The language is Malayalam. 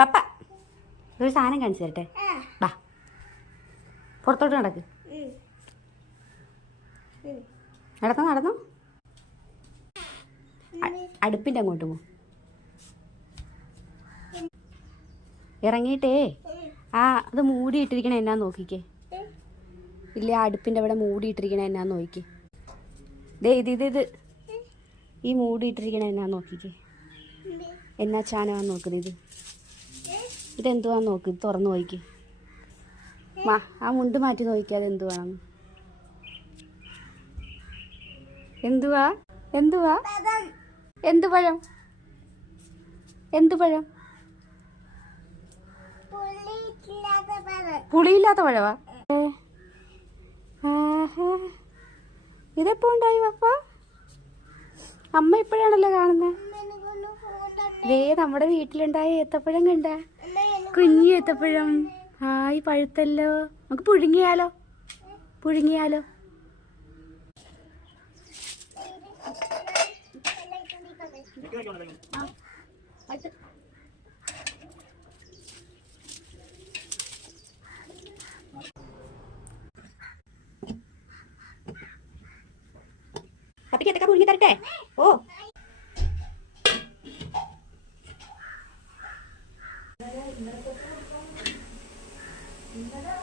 പപ്പ ഒരു സാധനം കാണിച്ചു തരട്ടെ. വാ പുറത്തോട്ട് നടക്ക്. നടന്നോ നടന്നോ. അടുപ്പിൻ്റെ അങ്ങോട്ട് പോ. ഇറങ്ങിയിട്ടേ അത് മൂടിയിട്ടിരിക്കണ എന്നാ നോക്കിക്കേ. ഇല്ല അടുപ്പിൻ്റെ അവിടെ മൂടിയിട്ടിരിക്കണ എന്നാ നോക്കിക്കേ. ഇത് ഈ മൂടിയിട്ടിരിക്കണ എന്നാ നോക്കിക്കേ. എന്നാ ചാനവാന്ന് നോക്കുന്നത്. ഇതെന്തുവാന്ന് നോക്ക്. ഇത് തുറന്നു നോക്കിക്കേ. ആ മുണ്ട് മാറ്റി നോക്കിക്കേ. അതെന്തുവാണെന്ന്. എന്തുവാ എന്തുവാ എന്ത് പഴം? എന്ത് പഴം? പുളിയില്ലാത്ത പഴവാ? ഇതെപ്പോ ഉണ്ടായി പപ്പ? അമ്മ ഇപ്പോഴാണല്ലോ കാണുന്നത്. നമ്മുടെ വീട്ടിലുണ്ടായ ഏത്തപ്പഴം കണ്ട? കുഞ്ഞു ഏത്തപ്പഴം. ഹായ് പഴുത്തല്ലോ. നമുക്ക് പുഴുങ്ങിയാലോ? പുഴുങ്ങിയാലോ? പപ്പിക്ക് എന്തൊക്കെ പുഴുങ്ങി തരട്ടെ? ഓ ഇന്നലെ